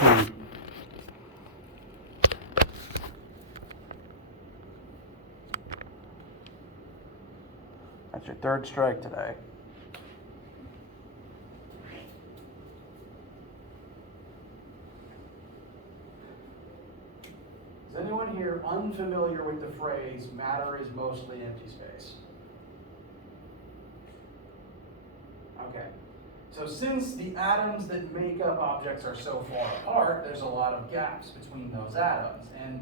That's your third strike today. Is anyone here unfamiliar with the phrase, matter is mostly empty space? Okay. So since the atoms that make up objects are so far apart, there's a lot of gaps between those atoms. And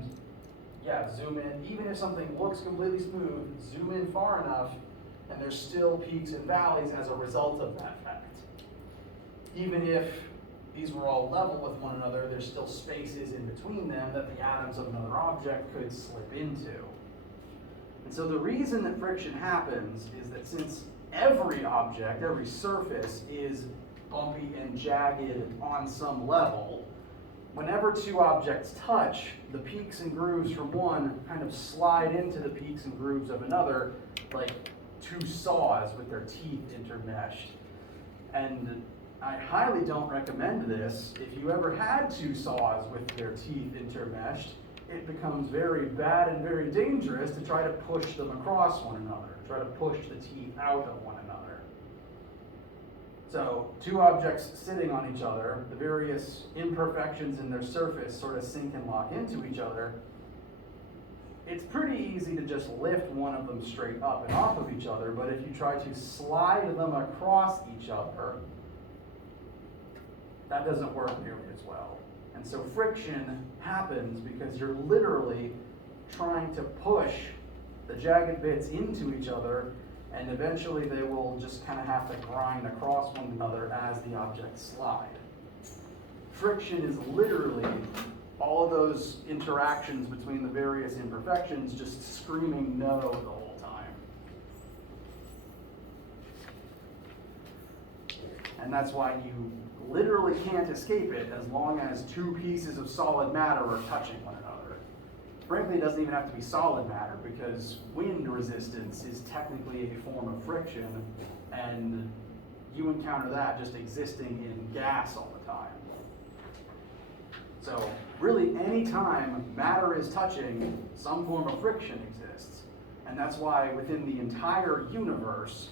yeah, zoom in, even if something looks completely smooth, zoom in far enough, and there's still peaks and valleys as a result of that fact. Even if these were all level with one another, there's still spaces in between them that the atoms of another object could slip into. And so the reason that friction happens is that since every object, every surface is bumpy and jagged on some level, whenever two objects touch, the peaks and grooves from one kind of slide into the peaks and grooves of another, like two saws with their teeth intermeshed. And I highly don't recommend this. If you ever had two saws with their teeth intermeshed, it becomes very bad and very dangerous to try to push them across one another, try to push the teeth out of one another. So, two objects sitting on each other, the various imperfections in their surface sort of sink and lock into each other. It's pretty easy to just lift one of them straight up and off of each other, but if you try to slide them across each other, that doesn't work nearly as well. And so friction happens because you're literally trying to push the jagged bits into each other, and eventually they will just kind of have to grind across one another as the objects slide. Friction is literally all of those interactions between the various imperfections just screaming no the whole time. And that's why you literally can't escape it as long as two pieces of solid matter are touching one another. Frankly, it doesn't even have to be solid matter because wind resistance is technically a form of friction, and you encounter that just existing in gas all the time. So really, anytime matter is touching, some form of friction exists. And that's why within the entire universe,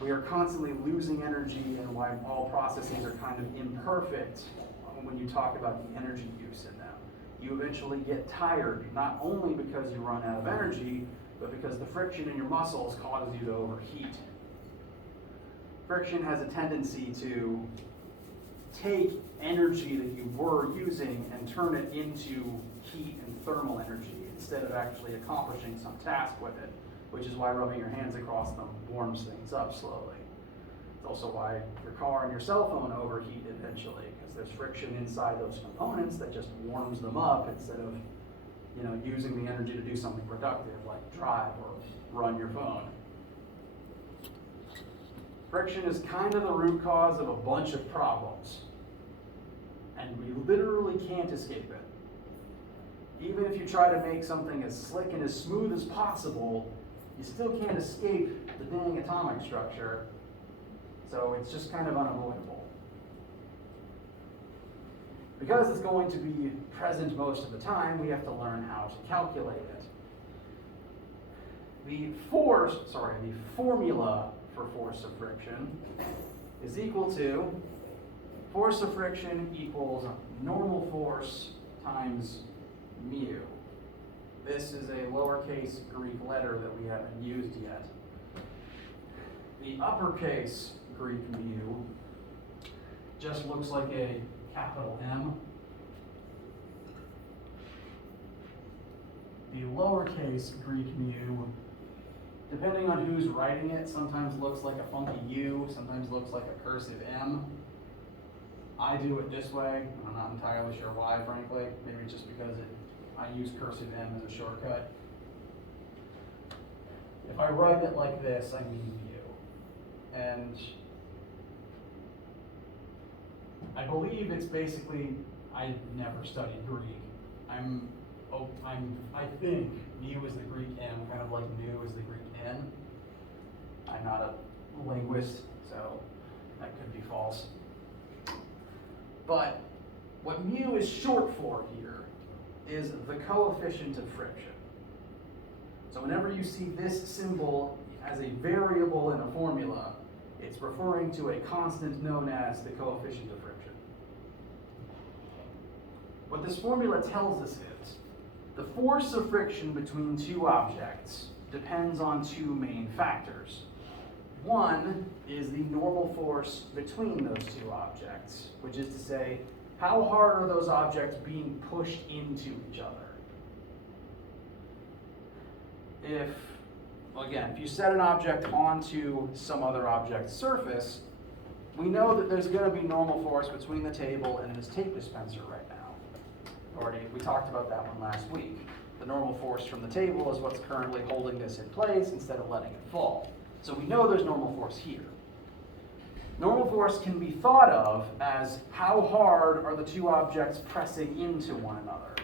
we are constantly losing energy, and why all processes are kind of imperfect when you talk about the energy use in them. You eventually get tired, not only because you run out of energy, but because the friction in your muscles causes you to overheat. Friction has a tendency to take energy that you were using and turn it into heat and thermal energy instead of actually accomplishing some task with it, which is why rubbing your hands across them warms things up slowly. It's also why your car and your cell phone overheat eventually, because there's friction inside those components that just warms them up instead of, using the energy to do something productive like drive or run your phone. Friction is kind of the root cause of a bunch of problems, and we literally can't escape it. Even if you try to make something as slick and as smooth as possible, you still can't escape the dang atomic structure, so it's just kind of unavoidable. Because it's going to be present most of the time, we have to learn how to calculate it. The formula for force of friction is equal to force of friction equals normal force times mu. This is a lowercase Greek letter that we haven't used yet. The uppercase Greek mu just looks like a capital M. The lowercase Greek mu, depending on who's writing it, sometimes looks like a funky U, sometimes looks like a cursive M. I do it this way, and I'm not entirely sure why, frankly. Maybe just because I use cursive M as a shortcut. If I write it like this, I mean mu. And I believe it's basically, I never studied Greek. I think mu is the Greek M, kind of like nu is the Greek N. I'm not a linguist, so that could be false. But What mu is short for here is the coefficient of friction. So whenever you see this symbol as a variable in a formula, it's referring to a constant known as the coefficient of friction. What this formula tells us is the force of friction between two objects depends on two main factors. One is the normal force between those two objects, which is to say, how hard are those objects being pushed into each other? If you set an object onto some other object's surface, we know that there's going to be normal force between the table and this tape dispenser right now. We talked about that one last week. The normal force from the table is what's currently holding this in place instead of letting it fall. So we know there's normal force here. Normal force can be thought of as how hard are the two objects pressing into one another.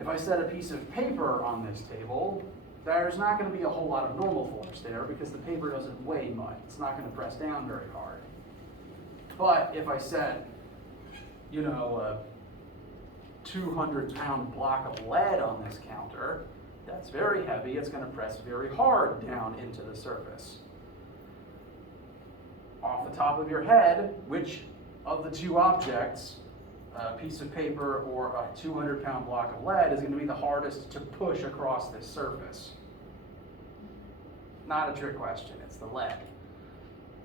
If I set a piece of paper on this table, there's not going to be a whole lot of normal force there because the paper doesn't weigh much. It's not going to press down very hard. But if I set, a 200-pound block of lead on this counter, that's very heavy. It's going to press very hard down into the surface. Off the top of your head, which of the two objects, a piece of paper or a 200-pound block of lead, is going to be the hardest to push across this surface? Not a trick question, it's the lead.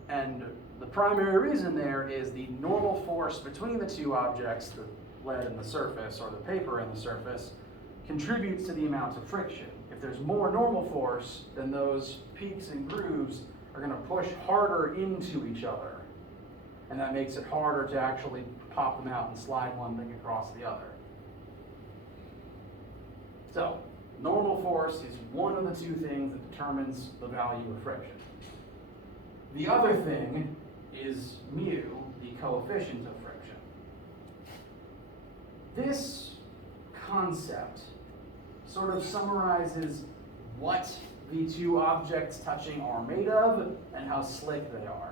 And the primary reason there is the normal force between the two objects, the lead and the surface, or the paper and the surface, contributes to the amount of friction. If there's more normal force, then those peaks and grooves are going to push harder into each other. And that makes it harder to actually pop them out and slide one thing across the other. So, normal force is one of the two things that determines the value of friction. The other thing is mu, the coefficient of friction. This concept sort of summarizes what the two objects touching are made of and how slick they are.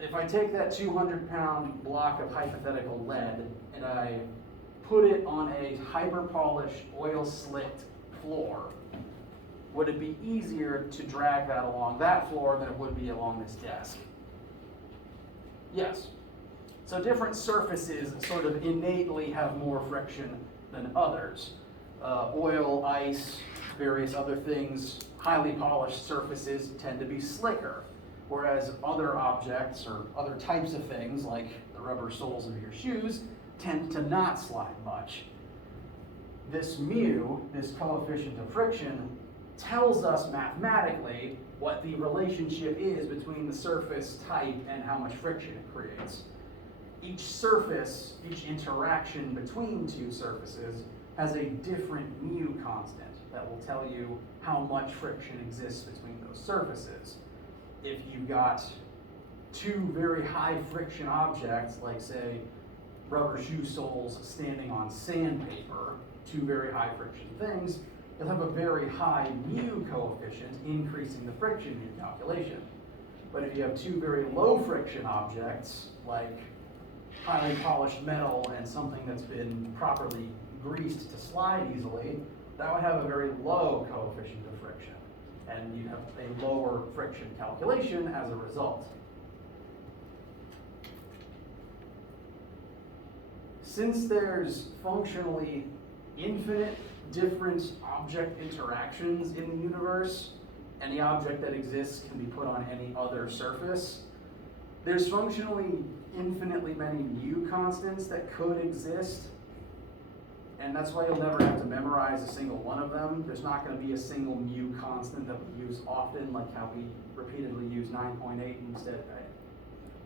If I take that 200-pound block of hypothetical lead and I put it on a hyper-polished, oil-slicked floor, would it be easier to drag that along that floor than it would be along this desk? Yes. So different surfaces sort of innately have more friction than others. Oil, ice, various other things, highly polished surfaces tend to be slicker, whereas other objects or other types of things, like the rubber soles of your shoes, tend to not slide much. This mu, this coefficient of friction, tells us mathematically what the relationship is between the surface type and how much friction it creates. Each surface, each interaction between two surfaces has a different mu constant that will tell you how much friction exists between those surfaces. If you've got two very high friction objects, like say rubber shoe soles standing on sandpaper, two very high friction things, you'll have a very high mu coefficient increasing the friction in your calculation. But if you have two very low friction objects, like highly polished metal and something that's been properly greased to slide easily, that would have a very low coefficient of friction. And you have a lower friction calculation as a result. Since there's functionally infinite different object interactions in the universe, any object that exists can be put on any other surface, there's functionally infinitely many mu constants that could exist, and that's why you'll never have to memorize a single one of them. There's not going to be a single mu constant that we use often, like how we repeatedly use 9.8 instead,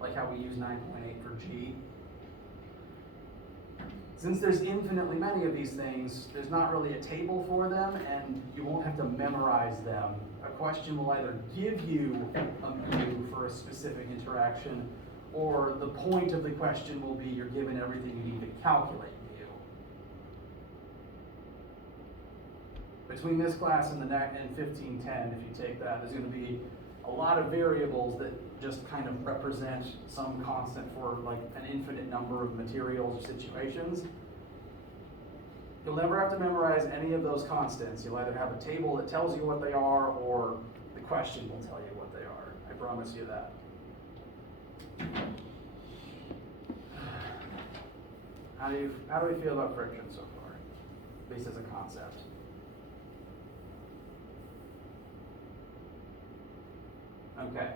like how we use 9.8 for G. Since there's infinitely many of these things, there's not really a table for them, and you won't have to memorize them. A question will either give you a mu for a specific interaction, or the point of the question will be you're given everything you need to calculate mu. Between this class and the and 1510, if you take that, there's going to be a a lot of variables that just kind of represent some constant for like an infinite number of materials or situations. You'll never have to memorize any of those constants. You'll either have a table that tells you what they are, or the question will tell you what they are. I promise you that. How do we feel about friction so far, at least as a concept? Okay.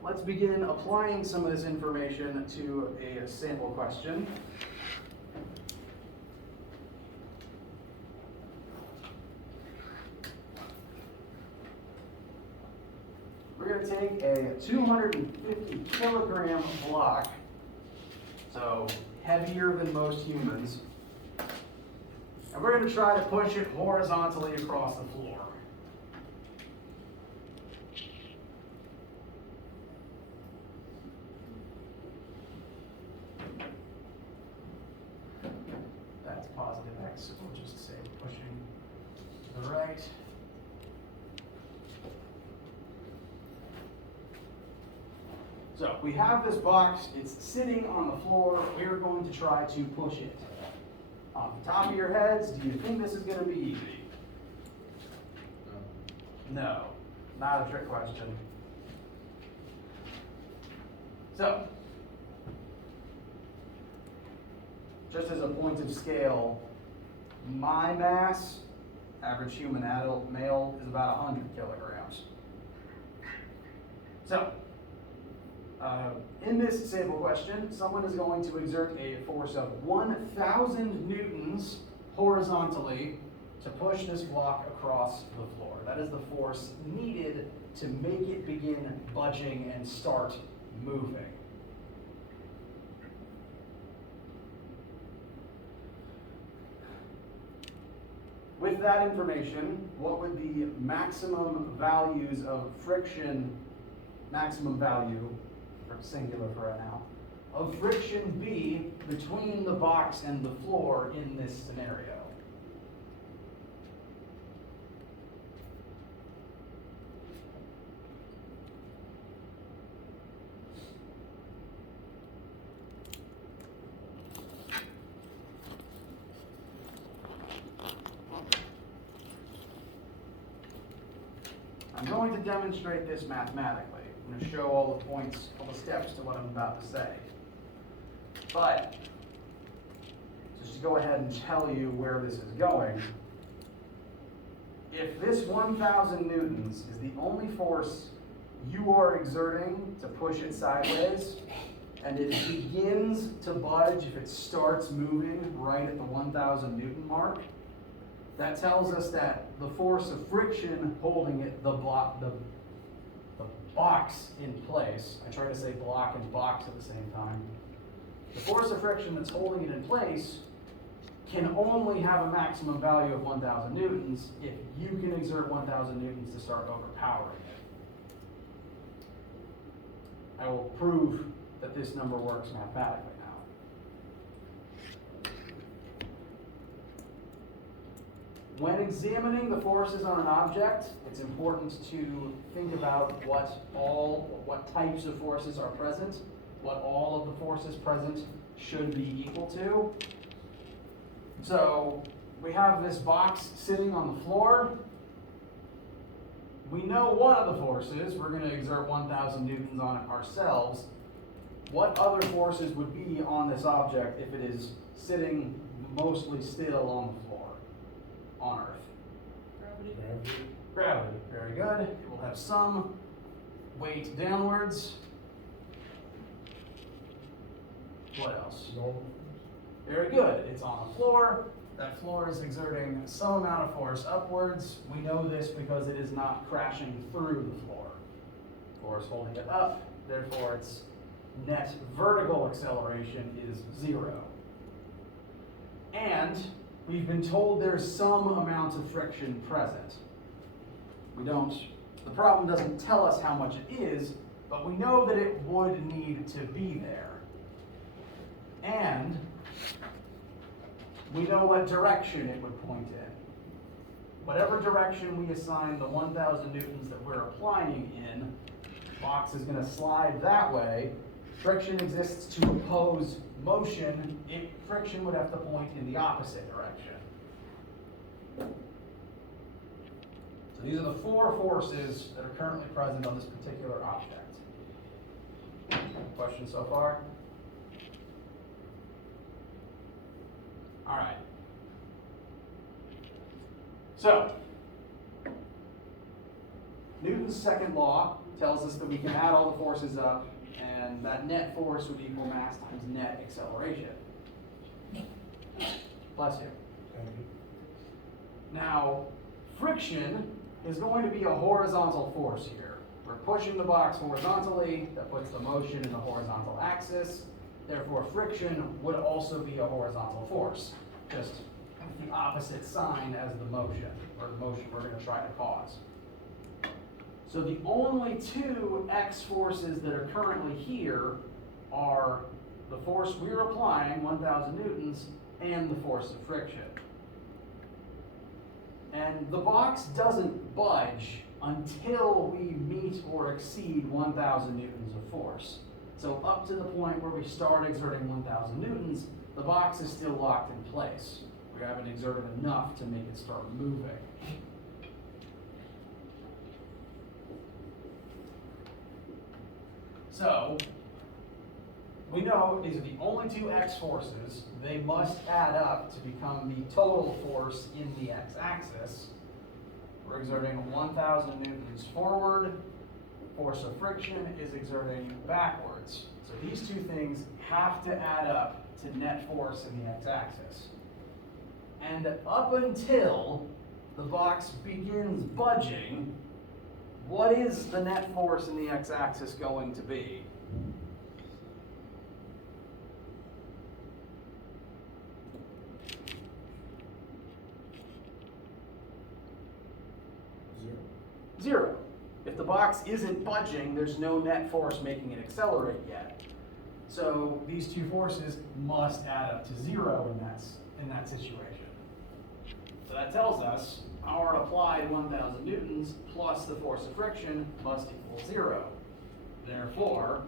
Let's begin applying some of this information to a sample question. We're going to take a 250 kilogram block, so heavier than most humans, and we're going to try to push it horizontally across the floor. That's positive X, so we'll just say pushing to the right. So we have this box, it's sitting on the floor, we're going to try to push it. Off the top of your heads, do you think this is going to be easy? No, not a trick question. So, just as a point of scale, my mass, average human adult male, is about 100 kilograms. So, in this sample question, someone is going to exert a force of 1,000 newtons horizontally to push this block across the floor. That is the force needed to make it begin budging and start moving. With that information, what would the maximum values of friction, maximum value, singular for right now, of friction be between the box and the floor in this scenario? I'm going to demonstrate this mathematically. I'm going to show all the points, all the steps to what I'm about to say. But, just to go ahead and tell you where this is going, if this 1,000 newtons is the only force you are exerting to push it sideways, and it begins to budge if it starts moving right at the 1,000 newton mark, that tells us that the force of friction holding it, the box in place, I try to say block and box at the same time, the force of friction that's holding it in place can only have a maximum value of 1,000 newtons if you can exert 1,000 newtons to start overpowering it. I will prove that this number works mathematically now. When examining the forces on an object, it's important to think about what types of forces are present, what all of the forces present should be equal to. So we have this box sitting on the floor. We know one of the forces, we're going to exert 1,000 newtons on it ourselves. What other forces would be on this object if it is sitting mostly still on the floor? On Earth? Gravity. Gravity, very good. It will have some weight downwards. What else? Normal. Very good. It's on the floor. That floor is exerting some amount of force upwards. We know this because it is not crashing through the floor. Force holding it up, therefore its net vertical acceleration is 0. And we've been told there's some amount of friction present. The problem doesn't tell us how much it is, but we know that it would need to be there. And we know what direction it would point in. Whatever direction we assign the 1,000 newtons that we're applying in, box is going to slide that way. Friction exists to oppose motion. Friction would have to point in the opposite direction. So these are the four forces that are currently present on this particular object. Questions so far? All right. So, Newton's second law tells us that we can add all the forces up, and that net force would equal mass times net acceleration. Bless you. Thank you. Now, friction is going to be a horizontal force here. We're pushing the box horizontally, that puts the motion in the horizontal axis. Therefore, friction would also be a horizontal force, just the opposite sign as the motion, or the motion we're going to try to cause. So the only two X forces that are currently here are the force we're applying, 1,000 newtons, and the force of friction. And the box doesn't budge until we meet or exceed 1,000 newtons of force. So up to the point where we start exerting 1,000 newtons, the box is still locked in place. We haven't exerted enough to make it start moving. So, we know these are the only two X forces. They must add up to become the total force in the X-axis. We're exerting 1,000 newtons forward. Force of friction is exerting backwards. So these two things have to add up to net force in the X-axis. And up until the box begins budging, what is the net force in the X-axis going to be? Zero. If the box isn't budging, there's no net force making it accelerate yet. So these two forces must add up to zero in that situation. So that tells us our applied 1,000 newtons plus the force of friction must equal zero. Therefore,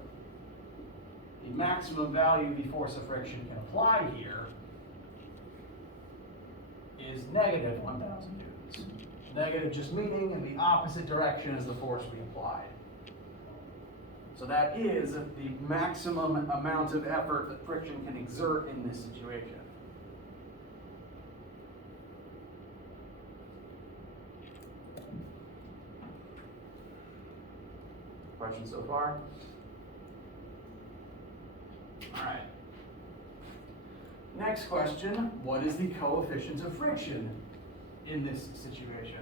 the maximum value the force of friction can apply here is negative 1,000 newtons. Negative just meaning in the opposite direction as the force we applied. So that is the maximum amount of effort that friction can exert in this situation. Questions so far? All right. Next question, what is the coefficient of friction in this situation?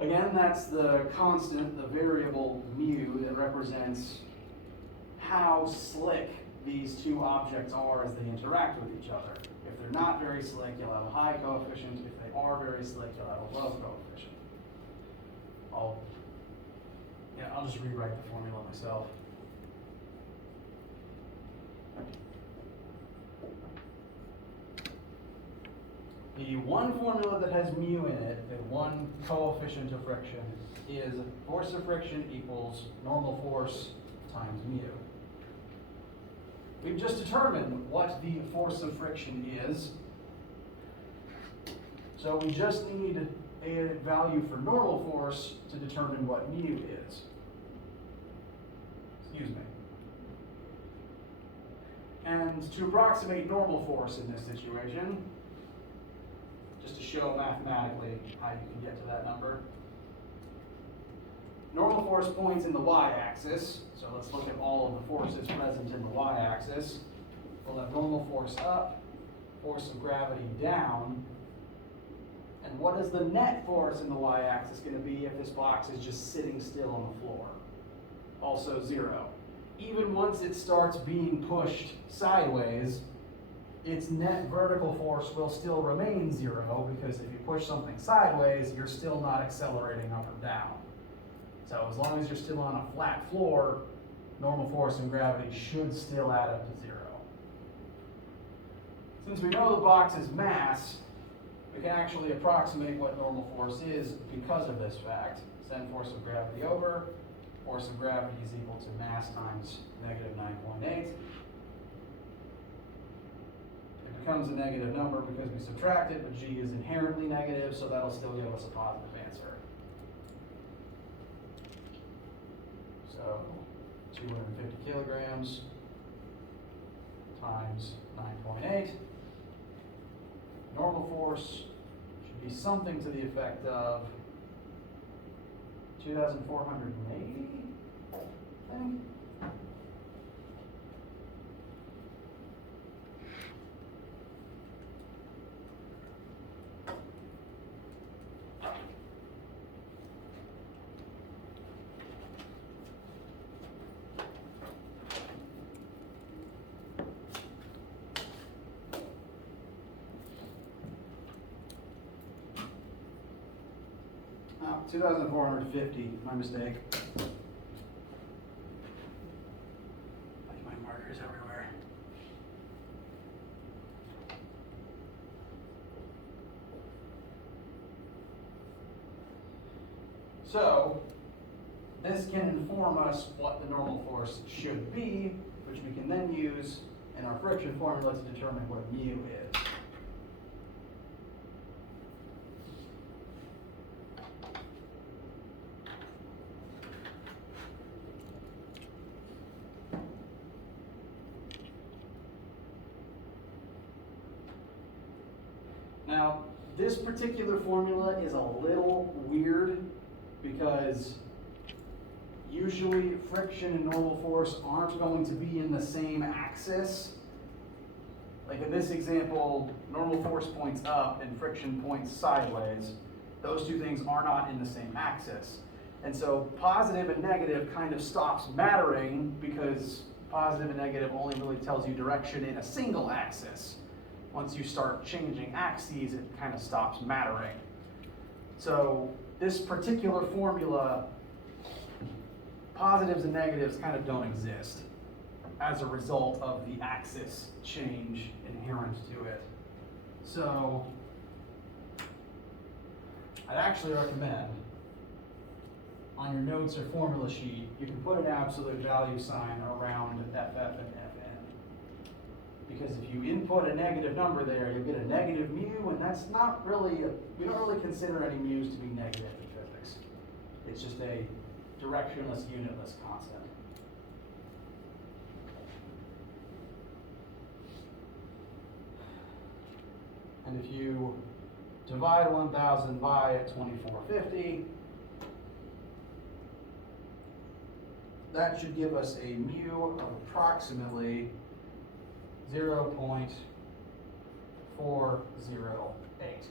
Again, that's the constant, the variable mu that represents how slick these two objects are as they interact with each other. If they're not very slick, you'll have a high coefficient. If they are very slick, you'll have a low coefficient. I'll just rewrite the formula myself. The one formula that has mu in it, the one coefficient of friction, is force of friction equals normal force times mu. We've just determined what the force of friction is. So we just need a value for normal force to determine what mu is. Excuse me. And to approximate normal force in this situation, just to show mathematically how you can get to that number. Normal force points in the y-axis, so let's look at all of the forces present in the y-axis. We'll have normal force up, force of gravity down, and what is the net force in the y-axis going to be if this box is just sitting still on the floor? Also zero. Even once it starts being pushed sideways, its net vertical force will still remain zero, because if you push something sideways, you're still not accelerating up or down. So as long as you're still on a flat floor, normal force and gravity should still add up to zero. Since we know the box's mass, we can actually approximate what normal force is because of this fact. Send force of gravity over, force of gravity is equal to mass times negative 9.8. It becomes a negative number because we subtract it, but g is inherently negative, so that'll still give us a positive answer. So 250 kilograms times 9.8. Normal force should be something to the effect of 2,480, I think. Oh, 2,450, my mistake. My markers everywhere. So, this can inform us what the normal force should be, which we can then use in our friction formula to determine what mu is. Now, this particular formula is a little weird because usually friction and normal force aren't going to be in the same axis. Like in this example, normal force points up and friction points sideways. Those two things are not in the same axis. And so positive and negative kind of stops mattering because positive and negative only really tells you direction in a single axis. Once you start changing axes, it kind of stops mattering. So this particular formula, positives and negatives kind of don't exist as a result of the axis change inherent to it. So I'd actually recommend on your notes or formula sheet, you can put an absolute value sign around FF and FN. Because if you input a negative number there, you'll get a negative mu, and that's not really, we don't really consider any mu's to be negative in physics. It's just a directionless, unitless constant. And if you divide 1,000 by 2450, that should give us a mu of approximately 0.408.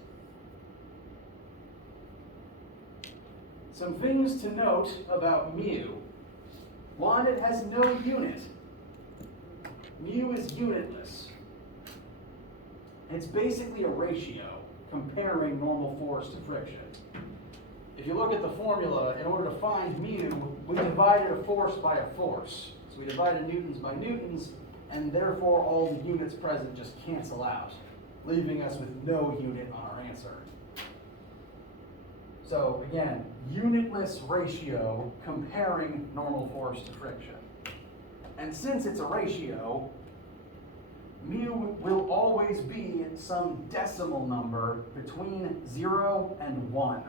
Some things to note about mu. One, it has no unit. Mu is unitless. It's basically a ratio comparing normal force to friction. If you look at the formula, in order to find mu, we divided a force by a force. So we divided newtons by newtons, and therefore all the units present just cancel out, leaving us with no unit on our answer. So again, unitless ratio comparing normal force to friction. And since it's a ratio, mu will always be some decimal number between 0 and 1.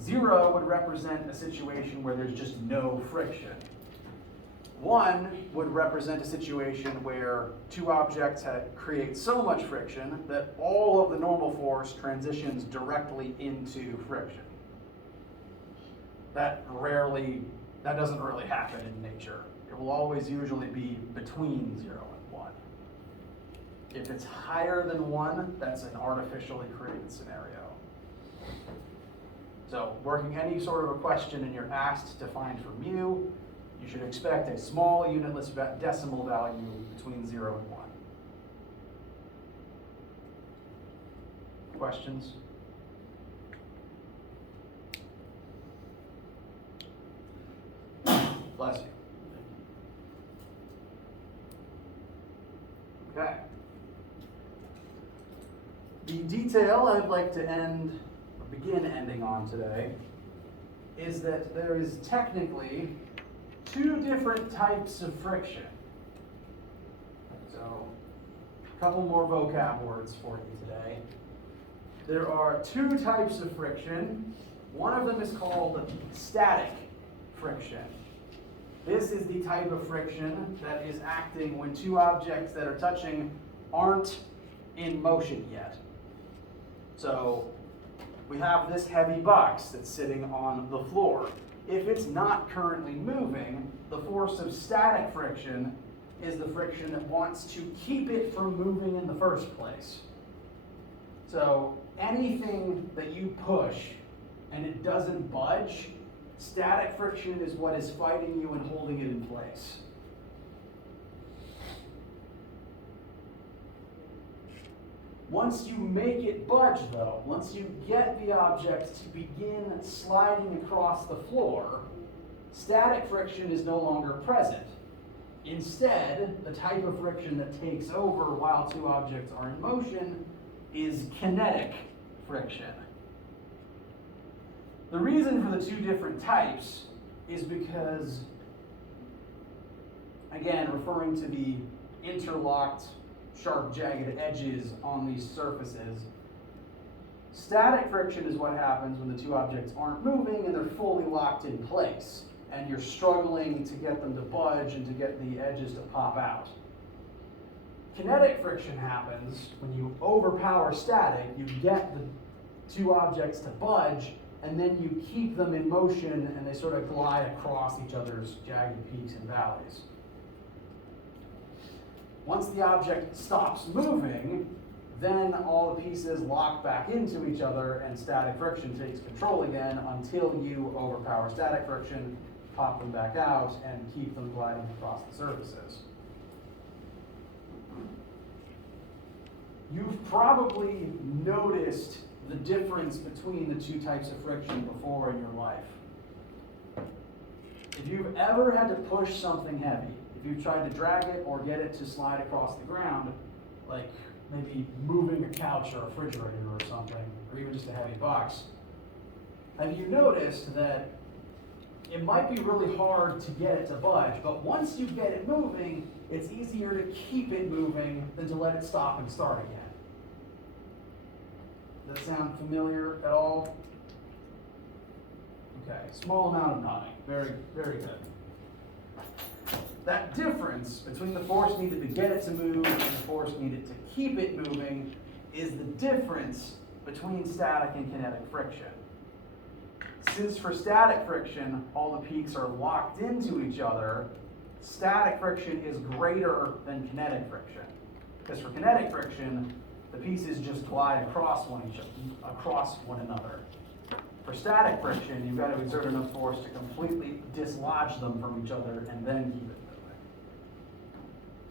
0 would represent a situation where there's just no friction. 1 would represent a situation where two objects create so much friction that all of the normal force transitions directly into friction. That doesn't really happen in nature. It will always usually be between 0 and 1. If it's higher than 1, that's an artificially created scenario. So working any sort of a question and you're asked to find for mu, you should expect a small unitless decimal value between 0 and 1. Questions? Bless you. Okay. The detail I'd like to begin ending on today is that there is technically two different types of friction. So, a couple more vocab words for you today. There are two types of friction. One of them is called static friction. This is the type of friction that is acting when two objects that are touching aren't in motion yet. So we have this heavy box that's sitting on the floor. If it's not currently moving, the force of static friction is the friction that wants to keep it from moving in the first place. So anything that you push and it doesn't budge, static friction is what is fighting you and holding it in place. Once you make it budge, though, once you get the object to begin sliding across the floor, static friction is no longer present. Instead, the type of friction that takes over while two objects are in motion is kinetic friction. The reason for the two different types is because, again, referring to the interlocked, sharp, jagged edges on these surfaces, static friction is what happens when the two objects aren't moving and they're fully locked in place, and you're struggling to get them to budge and to get the edges to pop out. Kinetic friction happens when you overpower static, you get the two objects to budge, and then you keep them in motion and they sort of glide across each other's jagged peaks and valleys. Once the object stops moving, then all the pieces lock back into each other and static friction takes control again until you overpower static friction, pop them back out, and keep them gliding across the surfaces. You've probably noticed the difference between the two types of friction before in your life. If you've ever had to push something heavy, if you've tried to drag it or get it to slide across the ground, like maybe moving a couch or a refrigerator or something, or even just a heavy box, have you noticed that it might be really hard to get it to budge, but once you get it moving, it's easier to keep it moving than to let it stop and start again? Does that sound familiar at all? Okay, small amount of nodding. Very, very good. That difference between the force needed to get it to move and the force needed to keep it moving is the difference between static and kinetic friction. Since for static friction, all the peaks are locked into each other, static friction is greater than kinetic friction. Because for kinetic friction, the pieces just glide across one another. For static friction, you've got to exert enough force to completely dislodge them from each other and then keep it moving.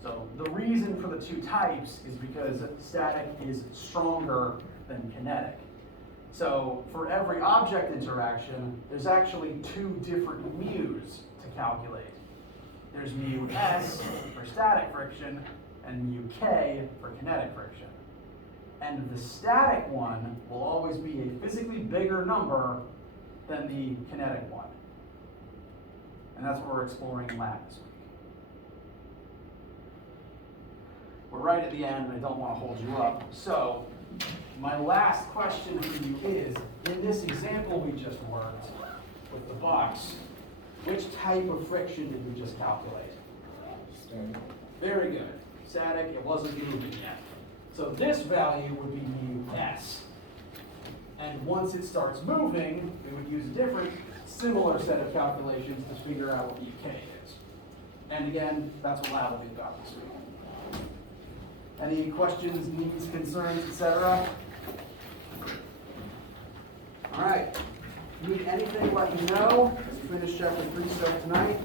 So the reason for the two types is because static is stronger than kinetic. So for every object interaction, there's actually two different mu's to calculate. There's mu s for static friction and mu k for kinetic friction. And the static one will always be a physically bigger number than the kinetic one. And that's what we're exploring in lab this week. We're right at the end, and I don't want to hold you up. So, my last question for you is, in this example we just worked with the box, which type of friction did we just calculate? Static. Very good. Static, it wasn't moving yet. So this value would be mu s. And once it starts moving, we would use a different, similar set of calculations to figure out what mu k is. And again, that's what lab we've got this week. Any questions, needs, concerns, etc.? All right. If you need anything, let me know. As we finish chapter 3 stuff tonight.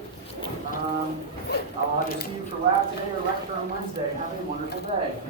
I'll either see you for lab today or lecture on Wednesday. Have a wonderful day.